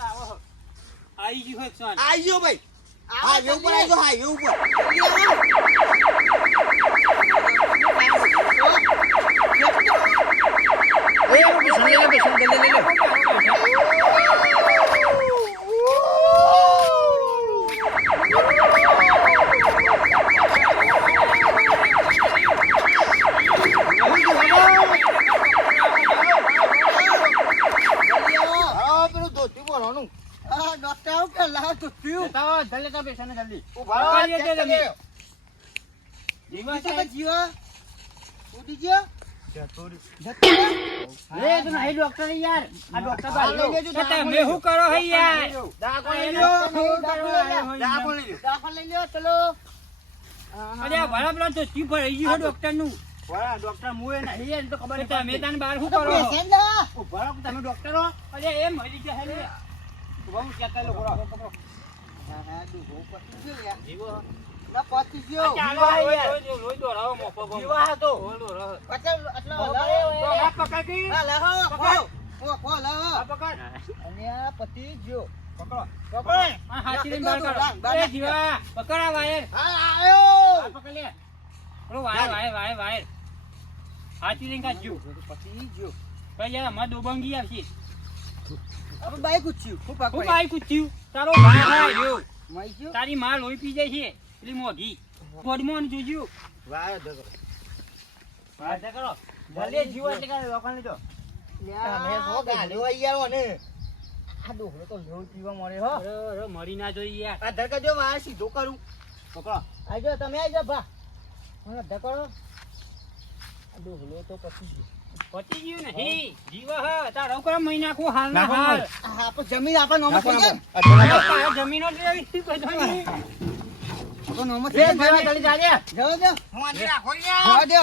આવો. ગયું ભાઈ આવો હાઈવે ઉપર આઈ ગયો હાઈવે ઉપર એ, બેસન લઈ લે, બેસન જલ્દી લઈ લે. હા પેલું ધોતી બોલવાનું આ ડોક્ટર આવું કે લાવ તો. લેતા આવો, જલ્દી બેસન ને જલ્દી. ઊભા ચેક તે તમે. જીવા છે? જીવા? ઉડી ગયો? તું ડોક્ટર તો હે તો ડોક્ટર મુએ નહીં. તો ખબર તો તમે તાન બહાર શું કરો? પેશન્ટ તમે ડોક્ટર હો. અરે એ મરી ગયા હે લે. ઊભા રહો, ચેક કરી લો, ઊભા રહો. હા, હા, ડૂબો પતી ગયો યાર. જીવો. ના, પતી ગયો. ચાલો, જીવા લોહી- યાર. લોહી- લોહી દોરાવો મોફો ગમો. જીવા હતો. લોહી દોરાવો. પટેલ, આટલો બરાબર. હલાવો. તો હાથ પકડ કી. હા, લાવો, પકડ. ખો. ખો, ખો, લાવો. આ પકડ. અને આ પતી ગયો. પકડો. પકડ. આ હાથી લઈને બહાર બહાર, કાઢો. બહાર. એ જીવા, પકડ આ વાયર. હા, આયો. આ પકડ લે. પેલો વાયર, વાયર, વાયર, વાયર. હાથી લઈને કાઢજો. પતી ગયો. ભાઈ યાર, અમારે દોબંગી આવશે. આપણે બાઈક ઉઠ્યું. ખૂબ બાઈક. તારો ભાઈ આવ્યો. મરી ગયો? તારી માં લોહી પી જાય છે એટલી મોઢી ગોડમોન જોજો વાહ, ધગરો. વાત કરો જલ્દી જીવો એટલે કાંઈ લોકોને લીધો. તમે જો ગાલ્યો આઈ ગયા ને. આ ડોકરો તો લોહી પીવા મળે હો. અરે, અરે, મરી ના જોઈએ યાર આ ધક્કા જો વાહ સીધો કરું પકડો તમે આવી જાવ ભા. મને ધક્કો આ તો પછી. પતી ગયું નહીં જીવ તાર રોકડા મહિના કો હાલ ના હાલ આ આપણે જમીન આપણે નોમો થઈ જાય જમીનો લેવી બધાની. આપણે નોમો થઈ જાય જલ્દી જાજે. જવા દો. મોંથી રાખો જવા યાર. દો.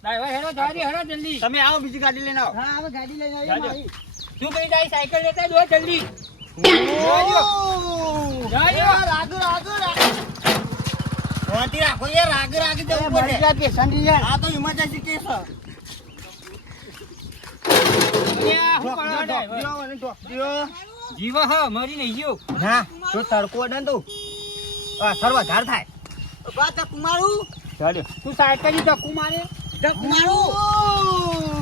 ડ્રાઈવર હેડો જવા હેડો જલ્દી તમે આવો બીજી ગાડી લઈને આવો હા, હવે ગાડી લઈને આવીએ મારી. શું કઈ જાય સાયકલ લેતા દો જલ્દી આગળ. મોંથી રાખો યાર, આગળ, આગળ જવું પડે. આ તો ઇમરજન્સી કેસ છે. અરે, આ શું કરો ડોક્ટર, ડ્રાઈવર? ડોક્ટર અને ડોક્ટર. જીવ હ મરી નહીં ગયો ના તો તડકો અડે તું. અસર વધારે થાય. બા, ધક્કું મારું. ચાલો તું સાઈડ કરી ધક્કુ મારે ધક્કું મારું.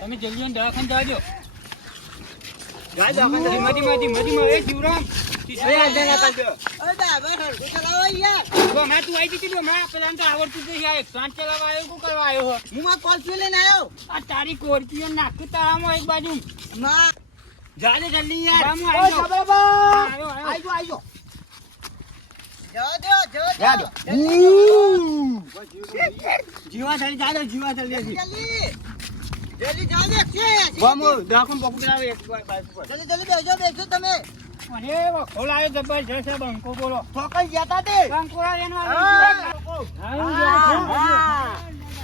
તમે જલ્દી દવાખાને જાજો તારી કોરકીઓ નાખ તારામાં એક બાજુ. જાજે જલ્દી યાર. આવ્યો. આવ્યો, આવ્યો. જવા દો. જાજો. જીવા જીવા જલ્દી. જલ્દી. જાવ જવા દો, છે, છે. વામો, દવાખાને પકડાવે એક બાઈક પર જલ્દી, જલ્દી બેસો, બેસો તમે. અરે વખોલ આવ્યો જબરજસ્ત છે બંકો બોલો ઠોકાઈ ગયા તા. બંકોરા એનો.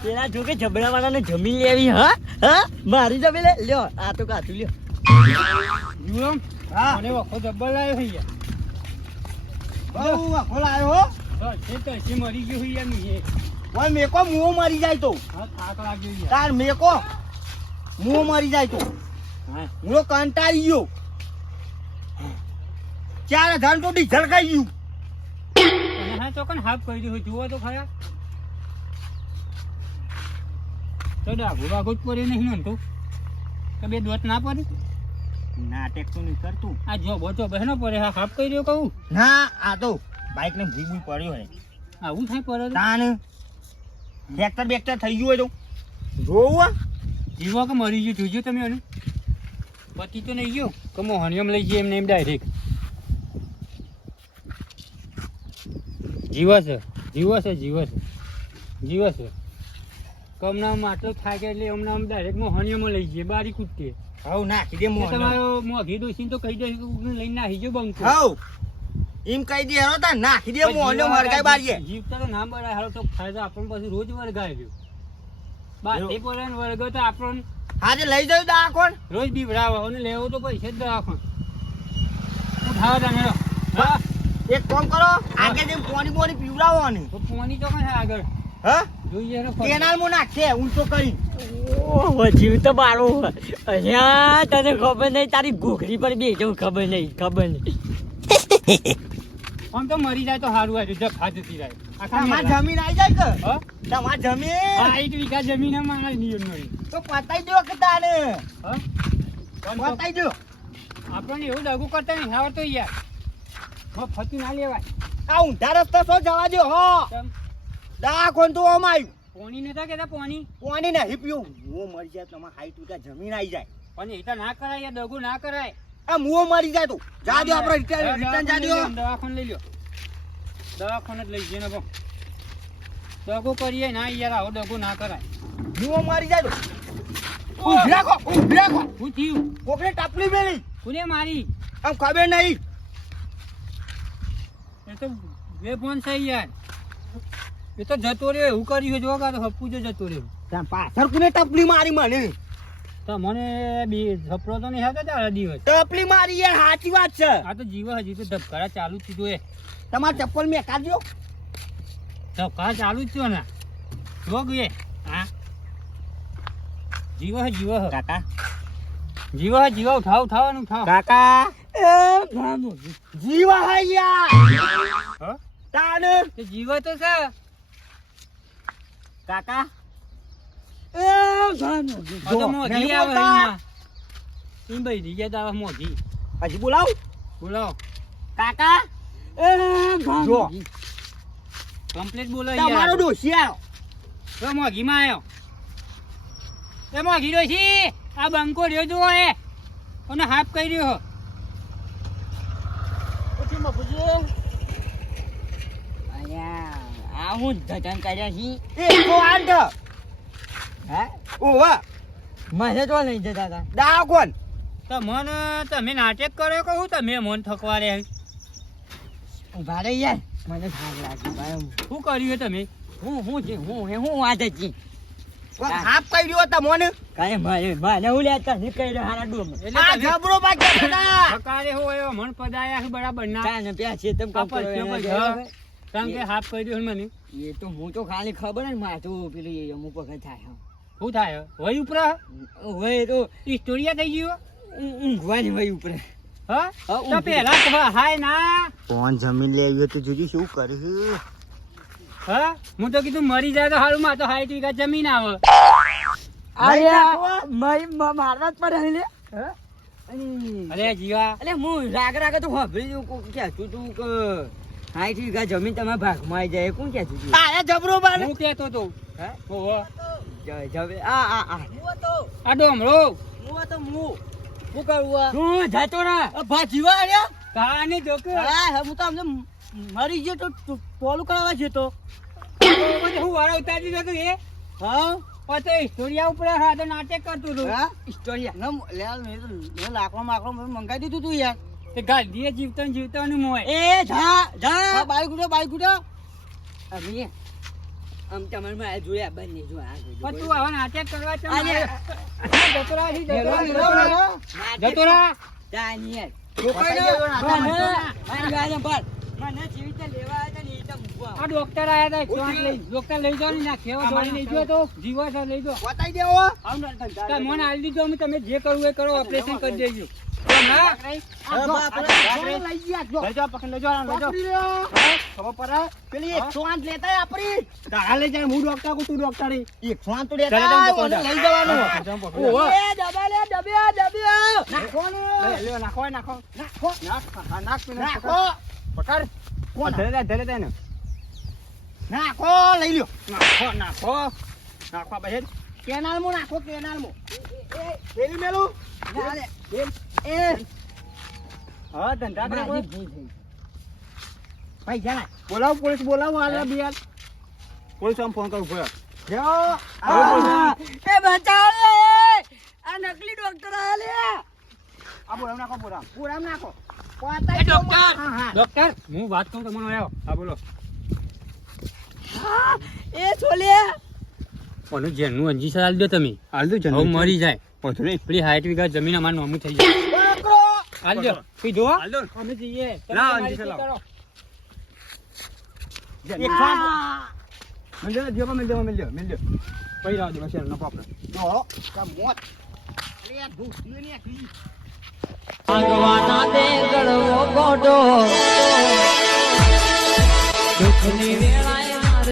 પેલા જો કે જબરા વાળાને જમી લેવી હા હા મારી જમી લે લ્યો આ તો કાચું લ્યો જીવરામ, હા. મને વખો જબ્બર લાવ્યો છે બહુ વખો આવ્યો હો. છે તો છે મરી ગયો છે ની. ઓય, મેકો મુઓ મરી જાય તો હા, થાક લાગ્યો યાર. તાર મેકો મુઓ મરી જાય તો. હું. કંટાળી ગયો. ચાર ધાન તો ડીઝલ ખાઈ ગયું હા તો ચોકન હાફ કરી દીધું. જુઓ તો ખરા. તો ડાઘું બાઘું જ પડ્યું નહીં ને તો. બે દોત ના પડે. નાટક તો નહીં કરતું. આ જો બોચો બહેનો પડે હા હાફ કરી રહ્યો કહું. ના આ તો બાઈક ને ભૂઈ ભૂઈ પડ્યો હે. આવું થાય પડે? તાન ટ્રેક્ટર બેક્ટર થઈ ગયું હોય તો. જોવું જીવો કે મરી ગયું જોજો તમે એનું. પતિ તો નહીં ગયો. કે મોહનિયમ લઈ જઈએ એમને એમ ડાયરેક્ટ જીવો છે જીવો છે જીવો છે જીવો છે કમના માટલો થાય કે એટલે હમણાં આમ ડાયરેક્ટ મોહનિયમ લઈ જઈએ બારી કૂદકે. હાઉ નાખી દે મોહન તમારો મોઘી ડોસીને તો કહી દે લઈને નાખી જો બંકો. હાઉ એમ કહી દે હેરો તા નાખી દે મોહન મરગાઈ બારીએ. જીવતા તો ના બરાય હાલો તો ફાયદો આપણને પછી રોજ વર્ગાય ગયો બા એવું. એ બોલે ને વર્ગો તો આપણો આજે લઈ જાવ દવાખાન? રોજ બીવડાવો અને લેવો તો પૈસે જ દવાખાન. ઉઠાવો તમે. હા? એક કામ કરો આગળ જઈને પાણી બોણી પીવડાવો ને તો પોની તો કઈ આગળ? હા? જોઈએ ફરક. કેનાલમાં નાખશે ઊંચો કરી ઓહો જીવ તો મારો અહીંયા તને ખબર નહીં તારી ઘોઘરી પર બેઠો ખબર નહીં ખબર નહીં. આમ તો મરી જાય તો સારું આવ્યું જગ હાથ જતી રહે તમાર જમીન આવી જાય કે? હા? તમાર જમીન? સાઠ વીઘા જમીન હે મારા નિયમ નહીં તો પતાઈ દો કે તાને? હા? પણ તો પતાઈ દો આપણને એવું દગું કરતા નહીં આવડતો યાર. મફતી ના લેવાય. આ ઊંધા રસ્તા તો જવા દો હો. દા કોણ તો આમ આવ્યું પોણી નતા કેતા પોણી? પાણી નહીં પીવું હું મરી જાય તમારે હાઈટ વીઘા જમીન આવી જાય. પણ એ તો ના કરાય દગું ના કરાય. આ મુઓ મારી જાય તો. જા દો આપણે રિટર્ન રિટર્ન જા દો દવાખાને લઈ લ્યો. દવાખાને જ લઈ જઈને બો દગો કરીએ ના યાર આવો દગો ના કરાય. મુઓ મારી જાય તો. ઊભી રાખો ઊભી રાખો. શું થયું? કોકને ટાપલી મેલી. કોને મારી? આમ ખબર નહીં. એ તો બે ફોન છે યાર. એ તો જતો રહ્યો એવું કર્યું જો કાં તો હપ્પુ જો જતો રહ્યો. પાછળ કોને ટપલી મારી મને? તો મને બી ઝપરો તો નહીં હતો તારા દિવસ. ટપલી મારી યાર સાચી વાત છે. આ તો જીવ હજી તો ધબકારા ચાલુ જ થયું એ તમારે ચપ્પલ મેં કાઢ્યો ધબકારા ચાલુ જ થયો ને. જો ગયે. હા. જીવ હે જીવ કાકા. જીવ જીવ. ઉઠાવ ઉઠાવવાનું ઉઠાવ. કાકા. એ તાન. જીવ તો છે. કાકા. એ હજી બોલાવ. બોલાવો. કાકા એ જો. કમ્પ્લીટ બોલો તમારો ડોશી આવ્યો તો મોઘીમાં આવ્યો એ મોઘી ડોશી આ બંકો રહ્યો જુઓ એ. અને હાફ કરી રહ્યો પછી આ હું ધટન કર્યા છી? એકસો આઠ હે? ઓવા મને તો લઈ જતા હતા. દાવ કોણ? તો મને તમે નાટક કર્યો કહું તમે મન થકવાડે? ઊભા રહી યાર. મને થાક લાગી ભાઈ શું કર્યું તમે? હું હું છે હું હે હું વાત જ છી. હાફ કરી રહ્યો તમને? કાંઈ મારે મને હું લે તને કહી રહ્યો હારા ડોમ. આ જબરો બાકી હતા થકારે હોય એવો મન પદાયા બરાબર ના. કાને પ્યા છે તમ કામ કરો પછી એના પછી, જેવા હા. કારણ કે હાફ કર્યું છે મને. એ તો હું તો ખાલી ખબર ને માથું પેલી અમુક વખત થાય શું થાય? વય ઉપર? વય તો સ્ટોરિયા થઈ ગયો ઊંઘવાની વય ઉપર. હા? હા, તો ઊંઘી પેલા તો હાય ના. કોણ જમીન લે આવ્યો તો જોજો શું કર્યું હા? હું તો કીધું મરી જાય તો સારું માં તો હાઈટ વીઘા જમીન આવે. અરે મારી મ- મારવા જ પડે લે. અને અરે જીવા. અલે હું રાગ રાગ તો સાંભળી દઉં કોક કહેતું તું કે હાઈ ઠીક આ જમીન તમારા ભાગમાં આવી જાય કોણ કહેતું તું? આયા જબરો બાર. હું કેતો તો. હે? ઓહો. જવે આ આ આ. આ ડોમરો હું. તો હું. હું કરું તું જતો ના ભા જીવા આયા કહાની જોક. હા હું તો અમને મરી ગયો તો પોલું કરાવવા જતો. હું વાળા ઉતારી દીધો તો એ હા? પછી સ્ટોરિયા ઉપર હા તો નાટક કરતું હતું. હા? સ્ટોરી ના લે તો લાકડો માકડો મંગાવી દીધું તું યાર. તે ગાડીએ જીવતો ને જીવતા નું મોય એ જા જા. બાઈક ઉડો બાઈક ઉડો આમ તમારે જોયા બંને જો આ પણ તું આવા નાટક કરવા. જા. રોકાઈ ગયો. મારી સાંભળ. મને જેવી લેવા આવ્યા હતા ને એ રીતે મૂકવા આ ડોક્ટર આયા હતા એકસો લઈ. ડોક્ટર લઈ જાઓ ને ના ખેવા દોડી લઈ જાઓ તો જીવો છે લઈ જાઓ. બતાઈ દેવો. તો મને આલી દીધો અમે તમે જે કરવું એ કરો ઓપરેશન કરી દેજો. કેમ ના? આપણે. લઈ લ્યો. નાખો નાખો. નાખો, નાખો. નાખો. કેનાલ હા, નાખો. કેનાલ નાખો. પેલી મેલું. ના એ. હા, ધંધા કરે ભાઈ જા બોલાવો પોલીસ બોલાવો હાલ બે હાલ પોલીસ આમ ફોન કરું ભયો. જો એ બચાવ લે આ નકલી ડોક્ટર આ લે આ બોલાવ નાખો બોલાવ. પૂરામ નાખો. એ ડોક્ટર હા હા ડોક્ટર હું વાત કરું તમને આવ્યો હા બોલો. હા, એ છોલે. ઓનું જેનું અંજી હાલ દો તમે. હાલ દો હવે મરી જાય. પોતો નહીં પેલી હાઈટ વીઘા જમીન અમારે નોમું થઈ જાય હાલજો કઈ જોવા હાલજો અમે જઈએ. ના અંજી લાવો. ભગવાના દે ગળવો ગોડો દુખની વેળા